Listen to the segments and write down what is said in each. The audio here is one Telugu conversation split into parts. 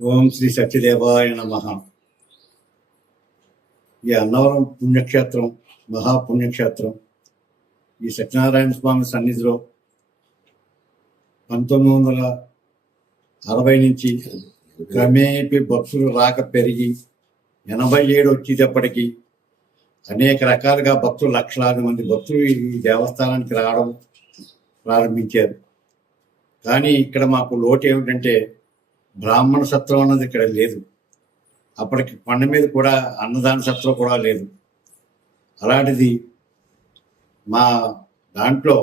ఓం శ్రీ సత్యదేవాయ నమ. ఈ అన్నవరం పుణ్యక్షేత్రం మహాపుణ్యక్షేత్రం. ఈ సత్యనారాయణ స్వామి సన్నిధిలో 1960 నుంచి క్రమేపీ భక్తులు రాక పెరిగి 87 వచ్చేటప్పటికీ అనేక రకాలుగా భక్తులు, లక్షలాది మంది భక్తులు ఈ దేవస్థానానికి రావడం ప్రారంభించారు. కానీ ఇక్కడ మాకు లోటు ఏమిటంటే బ్రాహ్మణ సత్రం అన్నది ఇక్కడ లేదు. అప్పటికి కొండ మీద కూడా అన్నదాన సత్రం కూడా లేదు. అలాంటిది మా దాంట్లో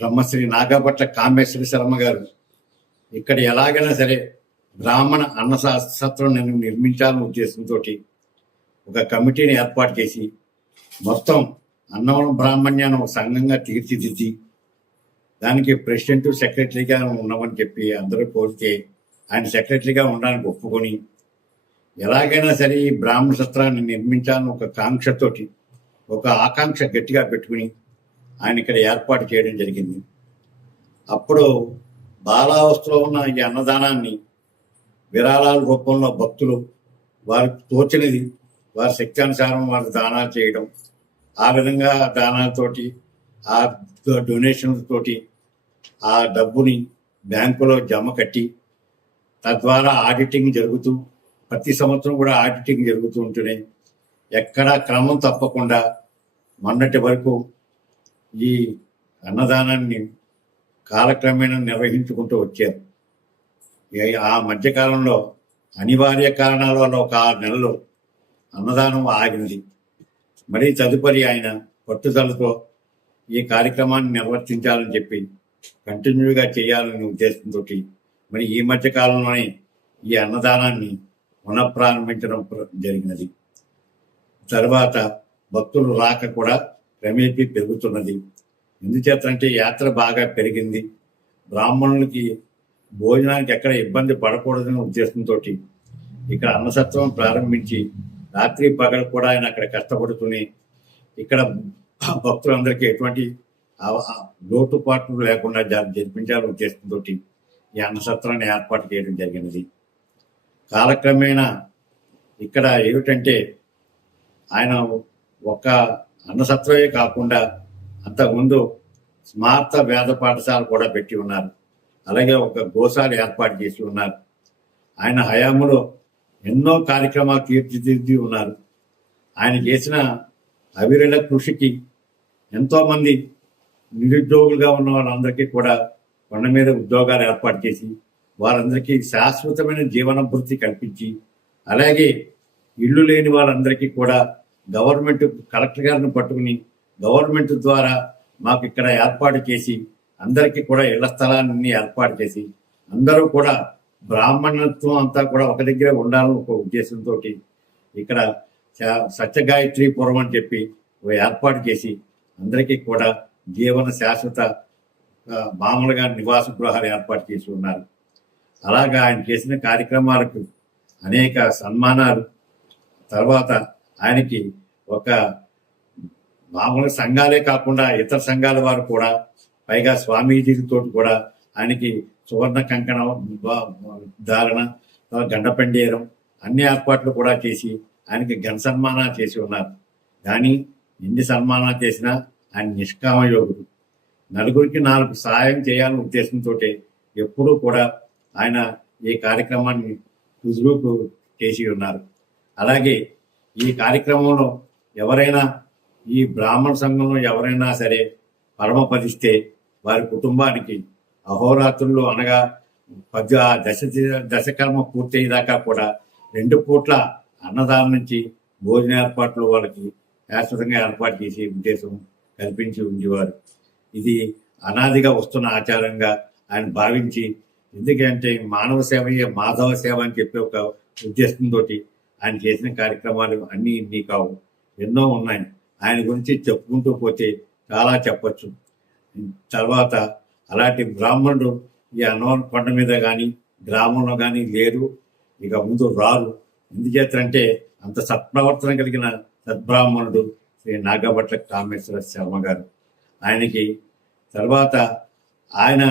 బ్రహ్మశ్రీ నాగభట్ల కామేశ్వర శర్మ గారు ఇక్కడ ఎలాగైనా సరే బ్రాహ్మణ అన్న సత్రం నేను నిర్మించాలనే ఉద్దేశంతో ఒక కమిటీని ఏర్పాటు చేసి మొత్తం అన్నవరం బ్రాహ్మణ్యాన్ని ఒక సంఘంగా తీర్చిదిద్ది దానికి ప్రెసిడెంట్, సెక్రటరీగా ఉన్నామని చెప్పి అందరూ కోరితే ఆయన సెక్రటరీగా ఉండడానికి ఒప్పుకొని ఎలాగైనా సరే ఈ బ్రాహ్మణ సత్రాన్ని నిర్మించాలని ఒక కాంక్షతోటి, ఒక ఆకాంక్ష గట్టిగా పెట్టుకుని ఆయన ఇక్కడ ఏర్పాటు చేయడం జరిగింది. అప్పుడు బాలావస్థలో ఉన్న ఈ అన్నదానాన్ని విరాళాల రూపంలో భక్తులు వారికి తోచినది వారి శక్తానుసారం వారికి దానాలు చేయడం, ఆ విధంగా దానాలతోటి, ఆ డొనేషన్లతోటి ఆ డబ్బుని బ్యాంకులో జమ కట్టి తద్వారా ఆడిటింగ్ జరుగుతూ ప్రతి సంవత్సరం కూడా ఆడిటింగ్ జరుగుతూ ఉంటూనే ఎక్కడా క్రమం తప్పకుండా మొన్నటి వరకు ఈ అన్నదానాన్ని కాలక్రమేణా నిర్వహించుకుంటూ వచ్చారు. ఆ మధ్యకాలంలో అనివార్య కారణాల వల్ల ఒక 6 నెలలు అన్నదానం ఆగింది. మరి తదుపరి ఆయన పట్టుదలతో ఈ కార్యక్రమాన్ని నిర్వర్తించాలని చెప్పి కంటిన్యూగా చేయాలనే ఉద్దేశంతో మరి ఈ మధ్య కాలంలోనే ఈ అన్నదానాన్ని పునఃప్రారంభించడం జరిగినది. తర్వాత భక్తులు రాక కూడా క్రమేపీ పెరుగుతున్నది. ఎందుచేతంటే యాత్ర బాగా పెరిగింది. బ్రాహ్మణులకి భోజనానికి ఎక్కడ ఇబ్బంది పడకూడదనే ఉద్దేశంతో ఇక్కడ అన్నసత్రం ప్రారంభించి రాత్రి పగలు కూడా ఆయన అక్కడ కష్టపడుతూనే ఇక్కడ భక్తులందరికీ ఎటువంటి లోటుపాట్లు లేకుండా జరిపించాలని ఉద్దేశంతో ఈ అన్నసత్రాన్ని ఏర్పాటు చేయడం జరిగినది. కాలక్రమేణా ఇక్కడ ఏమిటంటే ఆయన ఒక అన్నసత్రమే కాకుండా అంతకుముందు స్మార్త వేద పాఠశాల కూడా పెట్టి ఉన్నారు. అలాగే ఒక గోశాల ఏర్పాటు చేసి ఉన్నారు. ఆయన హయాంలో ఎన్నో కార్యక్రమాలు తీర్చిదిద్ది ఉన్నారు. ఆయన చేసిన అవిరళ కృషికి ఎంతోమంది నిరుద్యోగులుగా ఉన్న వాళ్ళందరికీ కూడా కొండ మీద ఉద్యోగాలు ఏర్పాటు చేసి వారందరికీ శాశ్వతమైన జీవనభృతి కల్పించి, అలాగే ఇల్లు లేని వాళ్ళందరికీ కూడా గవర్నమెంట్ కలెక్టర్ గారిని పట్టుకుని గవర్నమెంట్ ద్వారా మాకు ఇక్కడ ఏర్పాటు చేసి అందరికీ కూడా ఇళ్ల స్థలాన్ని ఏర్పాటు చేసి అందరూ కూడా బ్రాహ్మణత్వం అంతా కూడా ఒక దగ్గరే ఉండాలని ఒక ఉద్దేశంతో ఇక్కడ సత్యగాయత్రీపురం అని చెప్పి ఏర్పాటు చేసి అందరికీ కూడా జీవన శాశ్వత మామూలుగా నివాస గృహాలు ఏర్పాటు చేసి ఉన్నారు. అలాగా ఆయన చేసిన కార్యక్రమాలకు అనేక సన్మానాలు, తర్వాత ఆయనకి ఒక మామూలు సంఘాలే కాకుండా ఇతర సంఘాల వారు కూడా, పైగా స్వామీజీలతో కూడా ఆయనకి సువర్ణ కంకణం ధారణ, గండపండేరం అన్ని ఏర్పాట్లు కూడా చేసి ఆయనకి ఘన సన్మానాలు చేసి ఉన్నారు. కానీ ఎన్ని సన్మానాలు చేసినా ఆయన నిష్కామయోగుడు. నలుగురికి 4 సహాయం చేయాలనే ఉద్దేశంతో ఎప్పుడూ కూడా ఆయన ఈ కార్యక్రమాన్ని రుజువుకు చేసి ఉన్నారు. అలాగే ఈ కార్యక్రమంలో ఎవరైనా ఈ బ్రాహ్మణ సంఘంలో ఎవరైనా సరే పరమపదిస్తే వారి కుటుంబానికి అహోరాత్రులు అనగా దశకర్మ పూర్తయ్యేదాకా కూడా 2 పూట్ల అన్నదానం నుంచి భోజన ఏర్పాట్లు వాళ్ళకి శాశ్వతంగా ఏర్పాటు చేసే ఉద్దేశం కల్పించి ఉండేవారు. ఇది అనాదిగా వస్తున్న ఆచారంగా ఆయన భావించి, ఎందుకంటే మానవ సేవయే మాధవ సేవ అని చెప్పి ఒక ఉద్దేశంతో ఆయన చేసిన కార్యక్రమాలు అన్నీ ఇన్ని కావు, ఎన్నో ఉన్నాయి. ఆయన గురించి చెప్పుకుంటూ పోతే చాలా చెప్పచ్చు. తర్వాత అలాంటి బ్రాహ్మణుడు ఈ అన్నవరం కొండ మీద కానీ గ్రామంలో కానీ లేరు, ఇక ముందు రారు. ఎందుచేతంటే అంత సత్ప్రవర్తన కలిగిన సద్బ్రాహ్మణుడు శ్రీ నాగభట్ల కామేశ్వర శర్మ గారు. ఆయనకి తర్వాత ఆయన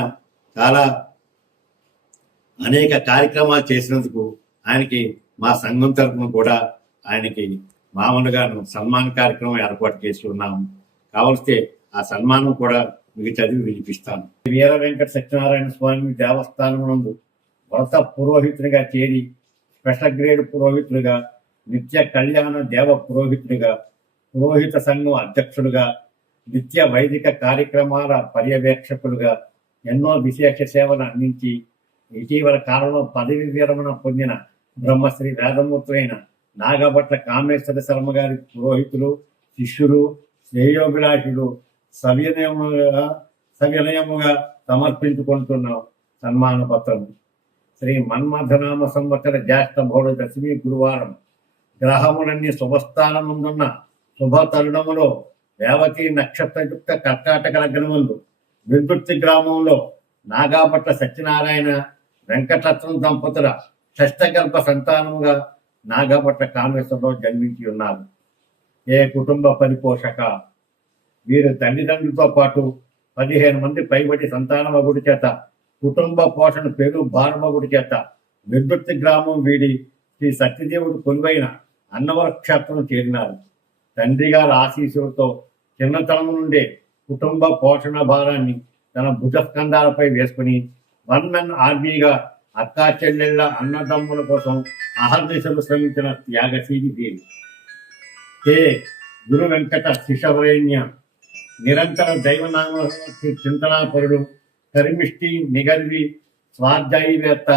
చాలా అనేక కార్యక్రమాలు చేసినందుకు ఆయనకి మా సంఘం తరఫున కూడా ఆయనకి మామూలుగాను సన్మాన కార్యక్రమం ఏర్పాటు చేసి ఉన్నాము. కావలిస్తే ఆ సన్మానం కూడా మీకు చదివి వినిపిస్తాను. వీర వెంకట సత్యనారాయణ స్వామి దేవస్థానం నందు వరస పురోహితుడిగా చేరి స్పెషల్ గ్రేడ్ పురోహితుడిగా, నిత్య కళ్యాణ దేవ పురోహితుడిగా, పురోహిత సంఘం అధ్యక్షుడుగా, నిత్య వైదిక కార్యక్రమాల పర్యవేక్షకులుగా ఎన్నో విశేష సేవలు అందించి ఇటీవల కాలంలో పదవి విరమణ పొందిన బ్రహ్మశ్రీ వేదమూర్తులైన నాగభట్ల కామేశ్వర శర్మ గారి పురోహితులు, శిష్యులు, శ్రేయోభిలాషులు సవినయముగా సమర్పించుకుంటున్న సన్మాన పత్రము. శ్రీ మన్మథనామ సంవత్సర జ్యేష్ఠ బహుళ దశమి గురువారం గ్రహములన్నీ శుభస్థానముందున్న శుభ తరుణములో రేవతి నక్షత్రయుక్త కర్కాటక లగ్నముందు విందుర్తి గ్రామంలో నాగాభట్ల సత్యనారాయణ వెంకటరత్నం దంపతుల షష్ఠగర్భ సంతానముగా నాగాభట్ల కామేశ్వరరావు జన్మించి ఉన్నారు. ఏ కుటుంబ పరిపోషక వీరు తల్లిదండ్రులతో పాటు 15 మంది పైబడి సంతానమగుడి చేత కుటుంబ పోషణ పేరు భారమగుడి చేత విద్యుత్ గ్రామం వీడి శ్రీ సత్యదేవుడు కొలువైన అన్నవర క్షేత్రం చేరినారు. తండ్రి గారి ఆశీస్సులతో చిన్నతనం నుండే కుటుంబ పోషణ భారాన్ని తన భుజస్కంధాలపై వేసుకుని 1 మెన్ ఆర్మీగా అక్కా చెల్లెళ్ళ అన్నదమ్ముల కోసం అహర్నిశలు శ్రమించిన త్యాగశీలి దేవి. కే గురు వెంకట శిశవరేణ్య నిరంతర దైవనామ చింతనాపరుడు, కరిమిష్టి నిగర్వి స్వాధ్యాయవేత్త,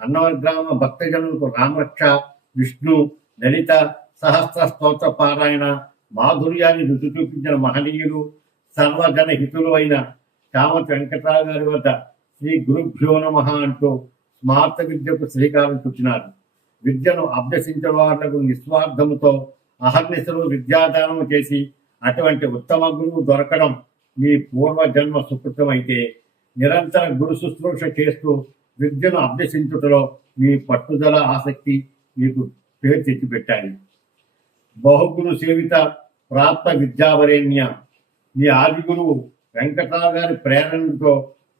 అన్నవర గ్రామ భక్తజనులకు రామరక్ష, విష్ణు, లలిత సహస్ర స్తోత్ర పారాయణ మాధుర్యాన్ని రుచి చూపించిన మహనీయులు, సర్వజన హితులు అయిన కామతి వెంకటరావు గారి వద్ద శ్రీ గురుభ్యో నమః అంటూ స్మార్త విద్యకు శ్రీకారం చుట్టినారు. విద్యను అభ్యసించిన వాళ్లకు నిస్వార్థముతో అహర్నిశలు విద్యాదానం చేసి అటువంటి ఉత్తమ గురువు దొరకడం మీ పూర్వజన్మ సుకృతమైతే నిరంతర గురు శుశ్రూష చేస్తూ విద్యను అభ్యసించుటలో మీ పట్టుదల ఆసక్తి మీకు పేరు తెచ్చిపెట్టాలి. బహుగురు సేవిత ప్రాప్త విద్యావరేణ్య మీ ఆది గురువు వెంకటరావు గారి ప్రేరణతో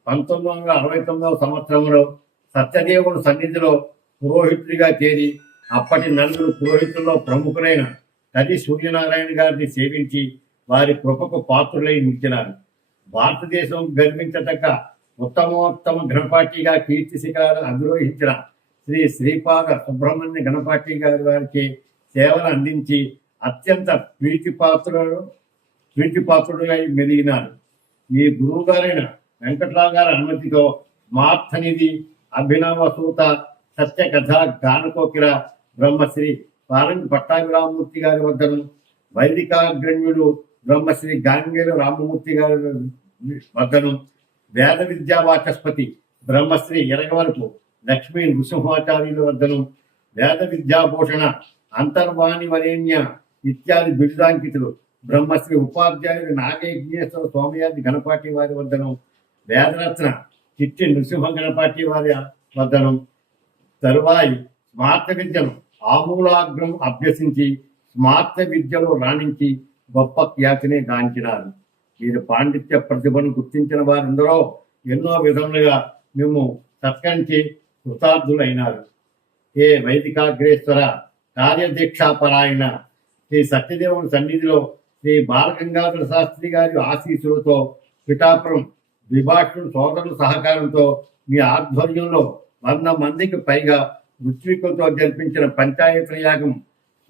1969వ సంవత్సరంలో సత్యదేవుడు సన్నిధిలో పురోహితుడిగా చేరి అప్పటి నలుగురు పురోహితుల్లో ప్రముఖులైన కది సూర్యనారాయణ గారిని సేవించి వారి కృపకు పాత్రులై నిలిచినారు. భారతదేశం గర్వించదగ్గ ఉత్తమోత్తమ గణపాటిగా కీర్తి శిఖరాలు అధిరోహించిన శ్రీ శ్రీపాద సుబ్రహ్మణ్య గణపాటి గారి వారికి సేవలు అందించి అత్యంత ప్రీతిపాత్రుడుగా మెలిగినారు. మీ గురువు గారైన వెంకటరావు గారి అనుమతితో స్మార్థనిధి, అభినవ సూత, సత్య కథ, గానకోకిల బ్రహ్మశ్రీ పారంగి పట్టాభిరామమూర్తి గారి వద్దను, వైదికాగ్రణ్యుడు బ్రహ్మశ్రీ గాంగేలు రామమూర్తి గారి వద్దను, వేద విద్యా వాచస్పతి బ్రహ్మశ్రీ ఎరగవరపు లక్ష్మీ నృసింహాచార్యుల వద్దను, వేద విద్యాభూషణ అంతర్వాణి వరేణ్య ఇత్యాది బిరుదాంకితులు బ్రహ్మశ్రీ ఉపాధ్యాయుడు నాగయజ్ఞేశ్వర స్వామియాది గణపాటి వారి వద్దను, వేదరత్న చిట్టి నృసింహ గణపాటి వారి వద్దను, తరువాయి స్మార్త విద్యను ఆమూలాగ్రం అభ్యసించి స్మార్త విద్యలో రాణించి గొప్ప ఖ్యాతిని గాంచినారు. వీరి పాండిత్య ప్రతిభను గుర్తించిన వారందరూ ఎన్నో విధములుగా మేము సత్కరించి కృతార్థులైనారు. ఏ వైదికాగ్రేశ్వర కార్యదీక్షాపరాయణ శ్రీ సత్యదేవుని సన్నిధిలో శ్రీ బాలగంగాధర శాస్త్రి గారి ఆశీస్సులతో పిఠాపురం ద్విభాషుడు సోదరుల సహకారంతో మీ ఆధ్వర్యంలో 100 మందికి పైగా ఋత్వికులతో జరిపించిన పంచాయతీ యాగం,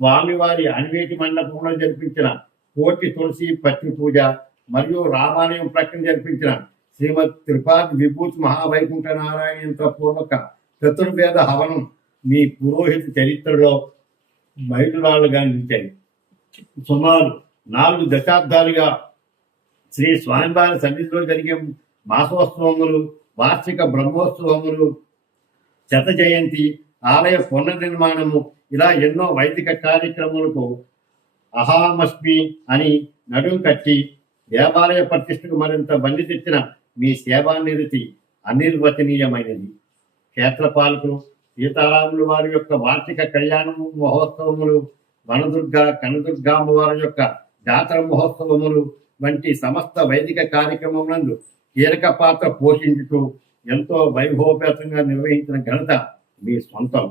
స్వామివారి అనివేటి మండపంలో జరిపించిన కోటి తులసి పత్రి పూజ మరియు రామాలయం ప్రక్కన జరిపించిన శ్రీమద్ త్రిపాది విభూతి మహావైకుంఠ నారాయణ యంత్ర పూర్వక చతుర్వేద హవనం మీ పురోహిత చరిత్రలో మైలురాళ్లుగా నిలిచాయి. సుమారు 4 దశాబ్దాలుగా శ్రీ స్వామివారి సన్నిధిలో జరిగే మాసోత్సవములు, వార్షిక బ్రహ్మోత్సవములు, శత జయంతి, ఆలయ పునర్నిర్మాణము ఇలా ఎన్నో వైదిక కార్యక్రమాలకు అహామస్మి అని నడుం కట్టి దేవాలయ ప్రతిష్టకు మరింత బండి తెచ్చిన మీ సేవానిరతి అనిర్వచనీయమైనది. క్షేత్రపాలకులు సీతారాములు వారి యొక్క వార్షిక కళ్యాణము మహోత్సవములు, వనదుర్గ కనదుర్గామ్మ వారి యొక్క జాతర మహోత్సవములు వంటి సమస్త వైదిక కార్యక్రమములందు కీలక పాత్ర పోషించుతూ ఎంతో వైభవపేతంగా నిర్వహించిన ఘనత మీ సొంతం.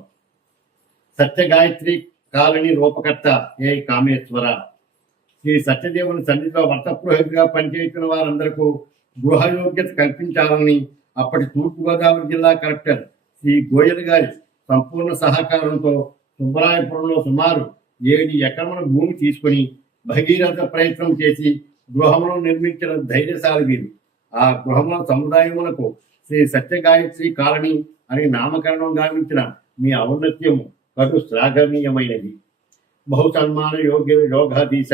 సత్యగాయత్రి కాలనీ రూపకర్త ఏ కామేశ్వర. శ్రీ సత్యదేవుని సన్నిధిలో వర్తపురోహితుగా పనిచేస్తున్న వారందరికీ గృహయోగ్యత కల్పించాలని అప్పటి తూర్పుగోదావరి జిల్లా కలెక్టర్ శ్రీ గోయల్ గారి సంపూర్ణ సహకారంతో సుబ్బరాయపురంలో సుమారు 7 ఎకరముల భూమి తీసుకుని భగీరథ ప్రయత్నం చేసి గృహములను నిర్మించిన ధైర్యశాలి వీరు. ఆ గృహముల సముదాయములకు శ్రీ సత్యగాయత్రి కాలనీ అని నామకరణం గావించిన మీ ఔన్నత్యము కడు శ్లాఘనీయమైనది. బహుసన్మాన యోగాధీశ.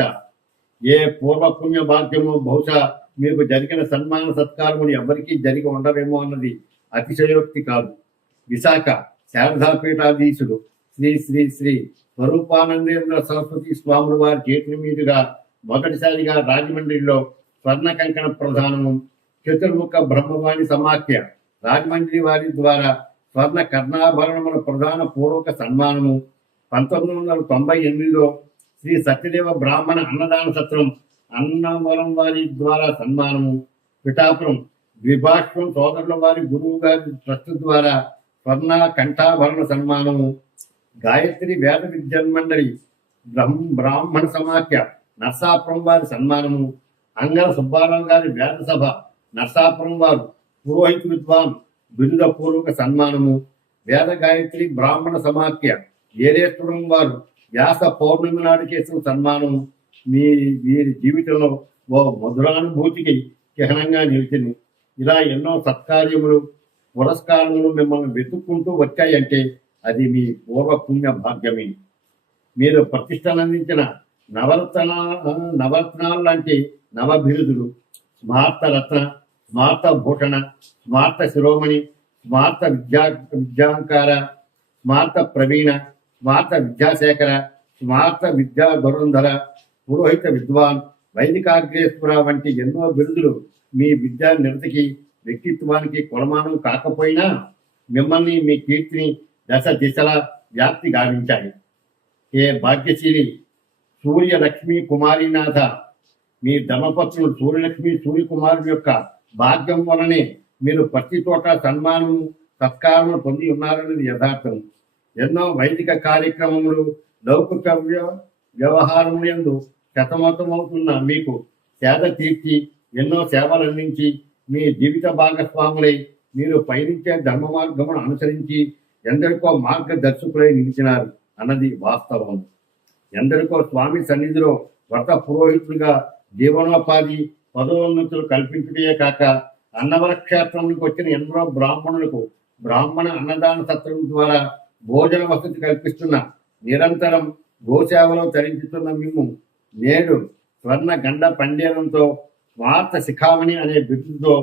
ఏ పూర్వపుణ్య భాగ్యమో బహుశా మీకు జరిగిన సన్మాన సత్కారములు ఎవరికీ జరిగి ఉండవేమో అన్నది అతిశయోక్తి కాదు. విశాఖ శారదాపీఠాధీశుడు శ్రీ శ్రీ శ్రీ స్వరూపానందేంద్ర సరస్వతి స్వాముల వారి చేతుల మీదుగా మొదటిసారిగా రాజమండ్రిలో స్వర్ణ కంకణ ప్రధానము, చతుర్ముఖ బ్రహ్మవాణి సమాఖ్య రాజమండ్రి వారి ద్వారా స్వర్ణ కర్ణాభరణముల ప్రధాన పూర్వక సన్మానము, 1998లో శ్రీ సత్యదేవ బ్రాహ్మణ అన్నదాన సత్రం అన్నవరం వారి ద్వారా సన్మానము, పిఠాపురం ద్విభాష్యం సోదరుల వారి గురువు గారి ట్రస్ట్ ద్వారా స్వర్ణ కంఠాభరణ సన్మానము, గాయత్రి వేద విద్యామండలి బ్రాహ్మణ సమాఖ్య నర్సాపురం వారి సన్మానము, అంగల సుబ్బారావు గారి వేద సభ నర్సాపురం వారు పురోహిత విద్వాన్ బిరుద పూర్వక సన్మానము, వేద గాయత్రి బ్రాహ్మణ సమాఖ్య ఏరేశ్వరం వారు వ్యాస పౌర్ణమి నాడు చేసిన సన్మానము వీరి జీవితంలో ఓ మధురానుభూతికి చిహ్నంగా నిలిచింది. ఇలా ఎన్నో సత్కార్యములు పురస్కారములు మిమ్మల్ని వెతుక్కుంటూ వచ్చాయంటే అది మీ పూర్వపుణ్య భాగ్యమే. మీరు ప్రతిష్టనందించిన నవరత్నాలు లాంటి నవబిరుదులు, స్మార్త రత్న, స్మార్త భూషణ, స్మార్త శిరోమణి, స్మార్త విద్యాంకార, స్మార్త ప్రవీణ, స్మార్త విద్యాశేఖర, స్మార్త విద్యా ధురంధర, పురోహిత విద్వాన్, వైదికాగ్రేశ్వర వంటి ఎన్నో బిరుదులు మీ విద్యా నిరతికి వ్యక్తిత్వానికి కొలమానం కాకపోయినా మిమ్మల్ని మీ కీర్తిని దశ దిశల వ్యాప్తి గావించాయి. ఏ భాగ్యశీలి సూర్యలక్ష్మి కుమారీనాథ, మీ ధర్మపత్రులు సూర్యలక్ష్మి సూర్యకుమారుని యొక్క భాగ్యం వలనే మీరు ప్రతి చోట సన్మానం సత్కారములు పొంది ఉన్నారన్నది యథార్థం. ఎన్నో వైదిక కార్యక్రమములు లౌకిక వ్యవహారములు యందు శతమతమవుతున్న మీకు సేద తీర్చి ఎన్నో సేవలు అందించి మీ జీవిత భాగస్వాములై మీరు పయనించే ధర్మ మార్గమును అనుసరించి ఎందరికో మార్గదర్శకులై నిలిచినారు అన్నది వాస్తవం. ఎందరికో స్వామి సన్నిధిలో వ్రత పురోహితులుగా జీవనోపాధి పదోన్నతులు కల్పించుటే కాక అన్నవర క్షేత్రంలోకి వచ్చిన ఎందరో బ్రాహ్మణులకు బ్రాహ్మణ అన్నదాన సత్రం ద్వారా భోజన వసతి కల్పిస్తున్న నిరంతరం గోసేవలో తరించుతున్న మేము నేడు స్వర్ణ గండ పండేరంతో స్వార్థ శిఖామణి అనే బిరుదుతో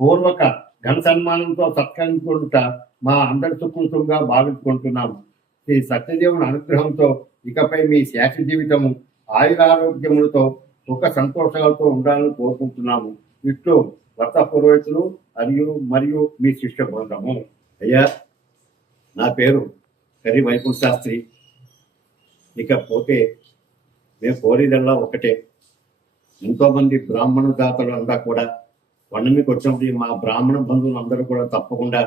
పూర్వక ఘన సన్మానంతో సత్కరించుకుంటా మా అందరి సుకృతంగా భావించుకుంటున్నాము. శ్రీ సత్యదేవుని అనుగ్రహంతో ఇకపై మీ శేష జీవితము ఆయురారోగ్యములతో సుఖ సంతోషాలతో ఉండాలని కోరుకుంటున్నాము. ఇట్లు వ్రత పురోహితులు మరియు మీ శిష్య బృందము. అయ్యా, నా పేరు కరి వైకుంఠ శాస్త్రి. ఇకపోతే మేము కోరేదల్లా ఒకటే, ఎంతోమంది బ్రాహ్మణ దాతలు అంతా కూడా వండమికి వచ్చినప్పుడు మా బ్రాహ్మణ బంధువులు అందరూ కూడా తప్పకుండా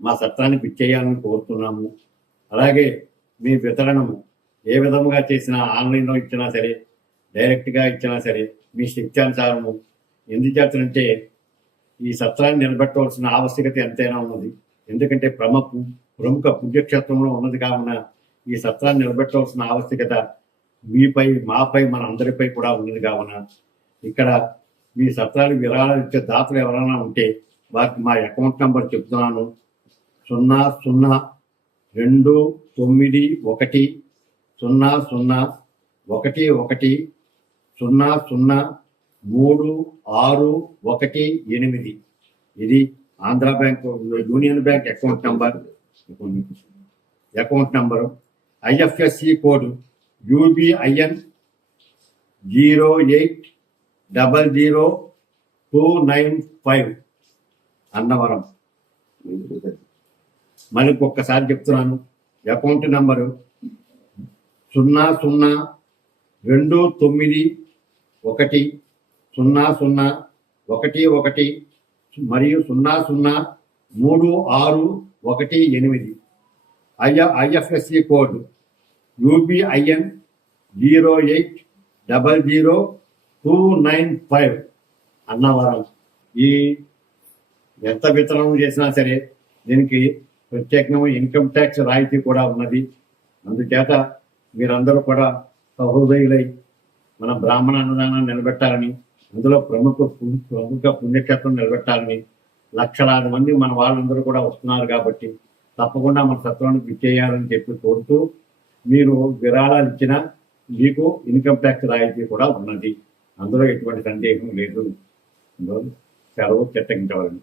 మా సత్రానికి ఇచ్చేయాలని కోరుతున్నాము. అలాగే మీ వితరణము ఏ విధముగా చేసినా, ఆన్లైన్లో ఇచ్చినా సరే, డైరెక్ట్గా ఇచ్చినా సరే, మీ శక్త్యానుసారము. ఎందుచేతనంటే ఈ సత్రాన్ని నిలబెట్టవలసిన ఆవశ్యకత ఎంతైనా ఉన్నది. ఎందుకంటే ప్రముఖ పుణ్యక్షేత్రంలో ఉన్నది కావున ఈ సత్రాన్ని నిలబెట్టవలసిన ఆవశ్యకత మీపై, మాపై, మన అందరిపై కూడా ఉన్నది కావున ఇక్కడ మీ సత్రాలు విరాళాలు ఇచ్చే దాతలు ఎవరైనా ఉంటే వారికి మా అకౌంట్ నెంబర్ చెప్తున్నాను. 009111003618. ఇది Andhra bank union bank account number. IFSC code UBIN 0800295 Annavaram. మళ్ళీ ఒక్కసారి చెప్తున్నాను. అకౌంట్ నంబరు 002910011100 మరియు 003618 ఐఎఫ్ఎస్సి కోడ్ UBIN 0800295 అన్నవరం. ఈ ఎంత విత్తనం చేసినా సరే దీనికి ప్రత్యేకంగా ఇన్కమ్ ట్యాక్స్ రాయితీ కూడా ఉన్నది. అందుచేత మీరందరూ కూడా సహృదయులై మన బ్రాహ్మణ అన్నదానాన్ని నిలబెట్టాలని, అందులో ప్రముఖ పుణ్యక్షేత్రం నిలబెట్టాలని, లక్షలాది మంది మన వాళ్ళందరూ కూడా వస్తున్నారు కాబట్టి తప్పకుండా మన సత్వానికి విచ్చేయాలని చెప్పి కోరుతూ, మీరు విరాళాలు ఇచ్చినా మీకు ఇన్కమ్ ట్యాక్స్ రాయితీ కూడా ఉన్నది. అందులో ఎటువంటి సందేహం లేదు. సెలవు చిత్తగించవాలని.